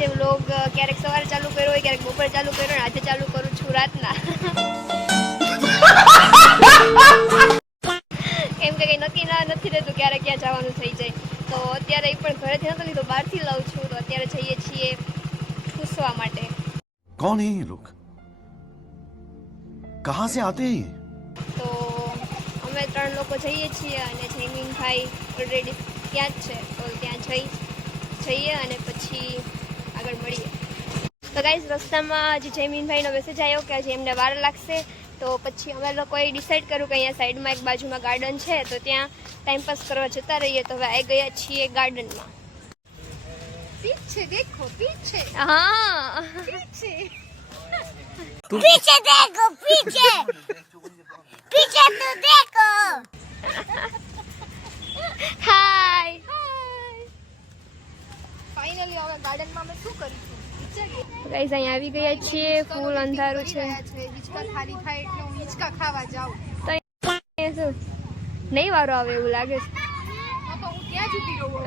વચ્ચે વ્લોગ ક્યારેક સવારે ચાલુ કર્યો હોય, ક્યારેક બપોરે ચાલુ કર્યો, અને આજે ચાલુ કરું છું રાતના. કેમ કે કંઈ નક્કી નથી રહેતું ક્યારે ક્યાં જવાનું થઈ જાય. તો અત્યારે એ પણ ઘરેથી નથી લીધો, બહારથી લઉં છું. તો અત્યારે જઈએ છીએ પૂછવા માટે. કોણ હે ये लोग? कहां से आते हैं? તો અમે 3 લોકો જઈએ છીએ અને જયમીનભાઈ ઓલરેડી ત્યાં જ છે. તો ત્યાં જઈએ અને પછી આગળ મળીએ. તો ગાઈઝ રસ્તામાં જે જયમીનભાઈનો મેસેજ આવ્યો કે હજી એમને વાર લાગશે. તો પછી અમે લોકોએ ડિસાઈડ કર્યું કે અહીંયા સાઈડમાં એક બાજુમાં ગાર્ડન છે, તો ત્યાં ટાઈમ પાસ કરવા જતા રહીએ. તો હવે આવી ગયા છીએ ગાર્ડનમાં. पीछे देखो पीछे હા पीछे पीछे देखो पीछे पीछे तो देखो હાય. फाइनली હવે ગાર્ડનમાં અમે શું કરીશું વિચારીએ. ગાઈઝ અહીંયા આવી ગયા છીએ. ફૂલ અંધારું છે. હિંચકા ખાલી થાય એટલે હું હિંચકા ખાવા જાઉં. તો અહીંયા શું નહીં વારો આવે એવું લાગે છે. તો હું ત્યાં જ ઊભી રહું.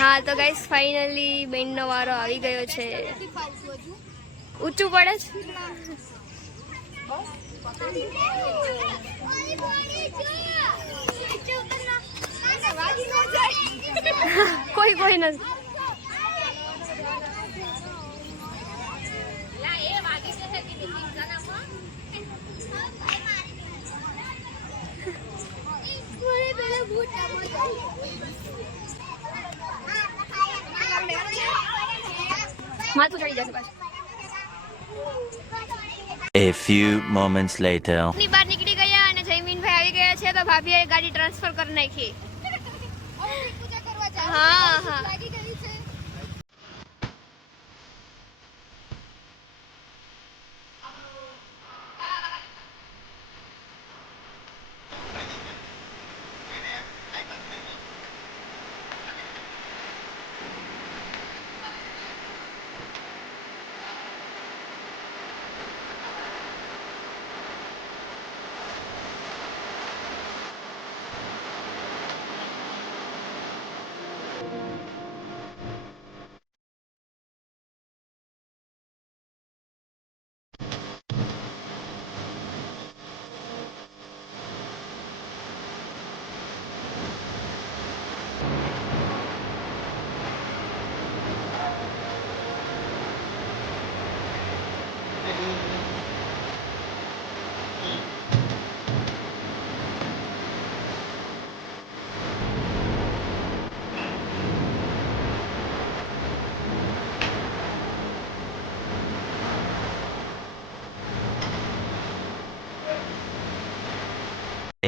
હા તો ગાઈઝ ફાઇનલી બેનનો વારો આવી ગયો છે. ઊંચું પડે છે. કોઈ નથી. માથું ચડી જશે પાછું. A few moments later. ની બહાર નીકળી ગયા અને જયમીનભાઈ આવી ગયા છે. તો ભાભીએ ગાડી ટ્રાન્સફર કરી નાખી. પૂજા કરવા જાઉં. હા હા. લાગી ગઈ છે.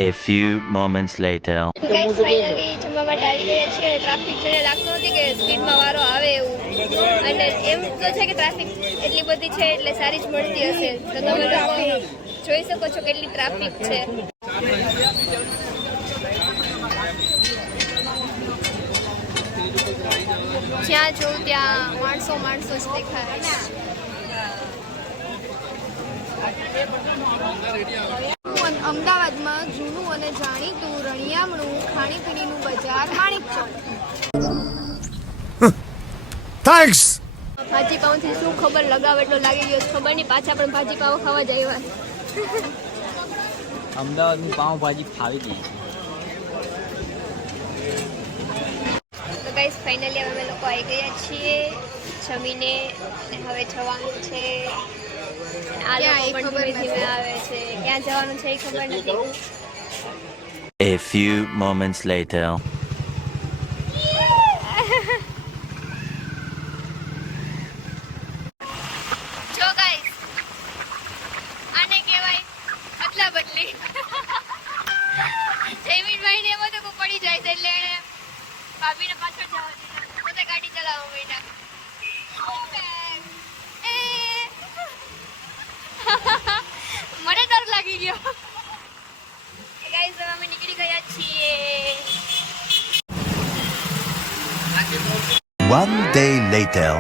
A few moments later. Guys finally જમવા માટે આવી ગયા છીએ. ટ્રાફિક છે, લાગતું નથી કે સ્પીડમાં વારો આવે એવું. અને એમ તો છે કે ટ્રાફિક એટલી બધી છે એટલે સારી જ મળતી હશે. તો તમે લોકો જોઈ શકો છો કેટલી ટ્રાફિક છે. જ્યાં જોઉં ત્યાં માણસો જ દેખાય છે. અમદાવાદમાં જૂનું અને જાણીતું રણિયામણું ખાણીપીણીનું બજાર માણેકચોક. थैंक्स. ભાજી પાઉંથી શું ખબર લગાવ એટલો લાગી ગયો છે. ખબર નહીં પાછા પણ ભાજી પાવ ખાવા જ આવ્યા. અમદાવાદની પાઉંભાજી ખાવી દઈએ. તો ગાઈસ ફાઇનલી અમે લોકો આવી ગયા છીએ જમીને. અને હવે જવાનું છે. આ લોકો પણ ધીમે ધીમે આવે છે. ક્યાં જવાનું છે એ ખબર નથી. A few moments later. જો ગાઈસ આને કહેવાય અદલા બદલી. જયમીનભાઈ ને એમ હતું કે પડી જાય છે એટલે એને ભાભીને પાછળ જવા દીધા. પોતે ગાડી ચલાવવા માંડ્યા. મને ડર લાગી ગયો. ગાઈસ હવે અમે નીકળી ગયા છીએ. One day later.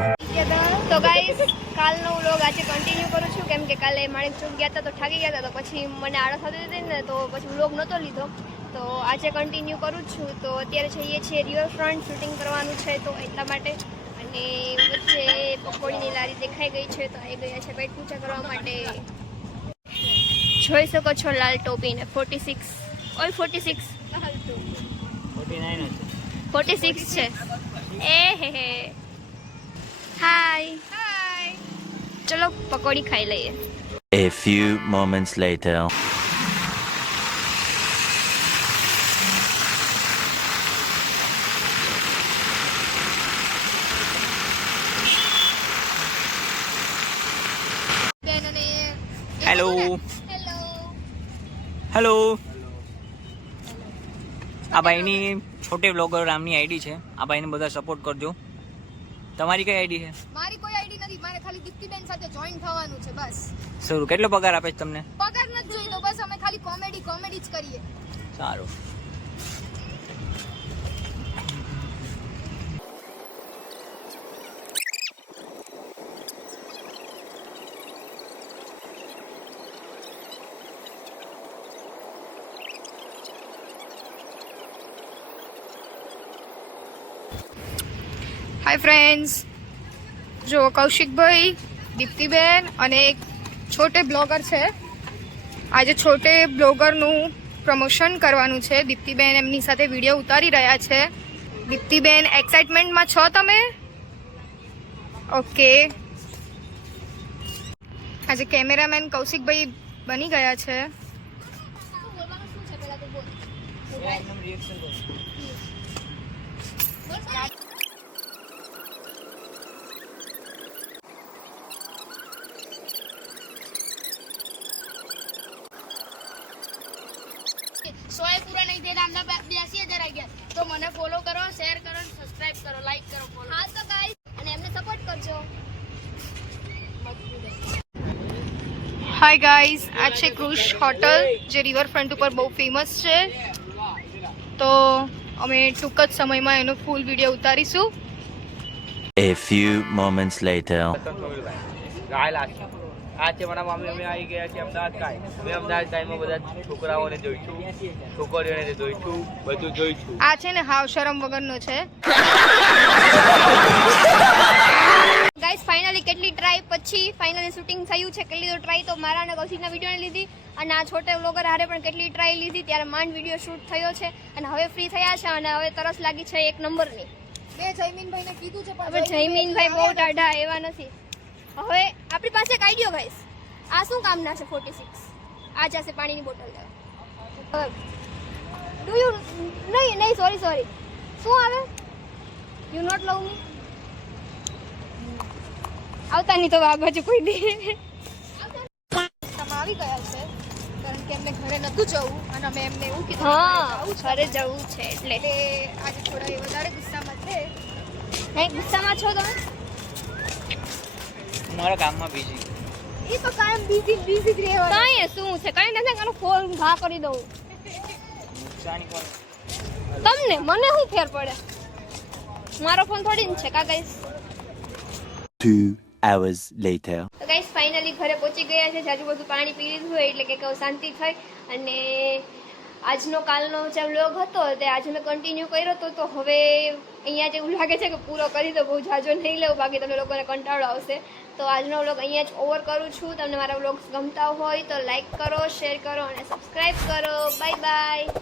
તો ગાઈસ કાલનો વ્લોગ આજે કન્ટિન્યુ કરું છું કેમ કે કાલે માણેકચોક ગયા હતા તો થાકી ગયા હતા. તો પછી મને આળસ આવતી હતી ને તો પછી વ્લોગ નહોતો લીધો. તો આજે કન્ટિન્યુ કરું છું. તો અત્યારે જઈએ છીએ રિવરફ્રન્ટ, શૂટિંગ કરવાનું છે તો એટલા માટે. અને વચ્ચે પકોડીની લારી દેખાઈ ગઈ છે તો આવી ગયા છે પેટ પૂજા કરવા માટે. જોઈ શકો છો લાલ ટોપીને 46 ઓલ 46 46 છે. એ હે હાય હાય. ચલો પકોડી ખાઈ લઈએ. A few moments later. બેન અને હેલો હેલો. હેલો આ ભાઈની છોટે બ્લોગર નામની આઈડી છે. આ ભાઈને બધા સપોર્ટ કરજો. તમારી કઈ આઈડી છે? મારી કોઈ આઈડી નથી, મારે ખાલી દીપ્તિબેન સાથે જોઈન થવાનું છે બસ. સર કેટલો પગાર આપે છે તમને? પગાર નથી જોઈતો, બસ અમે ખાલી કોમેડી જ કરીએ. સારું. હાય ફ્રેન્ડ્સ, જો કૌશિકભાઈ, દીપ્તિબેન અને એક છોટે બ્લોગર છે. આજે છોટે બ્લોગરનું પ્રમોશન કરવાનું છે. દીપ્તિબેન એમની સાથે વિડીયો ઉતારી રહ્યા છે. દીપ્તિબેન એક્સાઇટમેન્ટમાં છો તમે? ઓકે. આજે કેમેરામેન કૌશિકભાઈ બની ગયા છે. સોએ પૂરા નહીં થયા અંદર 82,000 આવી ગયા. તો મને ફોલો કરો, શેર કરો, સબસ્ક્રાઇબ કરો, લાઈક કરો, ફોલો. હા તો ગાઈસ, અને એમને સપોર્ટ કરજો. હાય ગાઈઝ, આ છે ક્રુશ હોટલ જે રિવરફ્રન્ટ ઉપર બહુ ફેમસ છે. તો અમે ટૂંક જ સમયમાં એનો ફૂલ વિડીયો ઉતારીશું. A few moments later. આ છે મારા મામલે અમે આવી ગયા છીએ અમદાવાદ કાય. અમે અમદાવાદ કાયમાં બધા છોકરાઓને જોઈશું, છોકરીઓને જોઈશું, બધું જોઈશું. આ છે ને હાવ શરમ વગરનો છે. ગાઈસ ફાઇનલી કેટલી ટ્રાય પછી ફાઇનલી શૂટિંગ થયું છે. કેટલી તો ટ્રાય તો મારા અને કૌશિકના વિડીયોને લીધી, અને આ છોટે વ્લોગર હારે પણ કેટલી ટ્રાય લીધી, ત્યારે માંડ વિડીયો શૂટ થયો છે. અને હવે ફ્રી થયા છે અને હવે તરસ લાગી છે એક નંબરની. મેં જયમીનભાઈને કીધું છે હવે જયમીનભાઈ બહુ ટાઢા એવા નથી. હવે આપણી પાસે એક આઈડિયો ગાઈસ. આ શું કામના છે 46? આ જશે પાણીની બોટલ લેવા. ડુ યુ નહીં સોરી શું આવે? યુ નોટ લવ મી? આવતા નહીં તો આ બાજુ કોઈ દે. તમે આવી ગયા છે કારણ કે એમને ઘરે નતું જવું અને અમે એમને એવું કીધું કે હા ઘરે ઘરે જવું છે. જવું છે એટલે. એટલે આજે થોડા એ વધારે ગુસ્સામાં છે. નહીં ગુસ્સામાં છો તમે? મારા કામમાં બિઝી. એ તો કાયમ બીઝી જ રહેવાનું. કાંઈ શું છે, કાંઈ નથી. કાનો ફોન ઘા કરી દઉં નુકસાની કોણ? તમને. મને શું ફેર પડે? મારો ફોન થોડી જ છે કા ગાઈસ. 2 hours later. તો ગાઈસ ફાઇનલી ઘરે પહોંચી ગયા છે. જાજુ બધું પાણી પી લીધું હોય એટલે કે શાંતિ થઈ. અને આજનો કાલનો જે વ્લોગ હતો તે આજે મેં કન્ટિન્યુ કર્યો હતો. તો હવે અહીંયા જેવું લાગે છે કે પૂરો કરી દો, બહુ જાજો નહીં લેવું, બાકી તમને લોકોને કંટાળો આવશે. તો આજનો વ્લોગ અહીંયા જ ઓવર કરું છું. તમને મારા વ્લોગ્સ ગમતા હોય તો લાઈક કરો, શેર કરો અને સબસ્ક્રાઈબ કરો. Bye bye.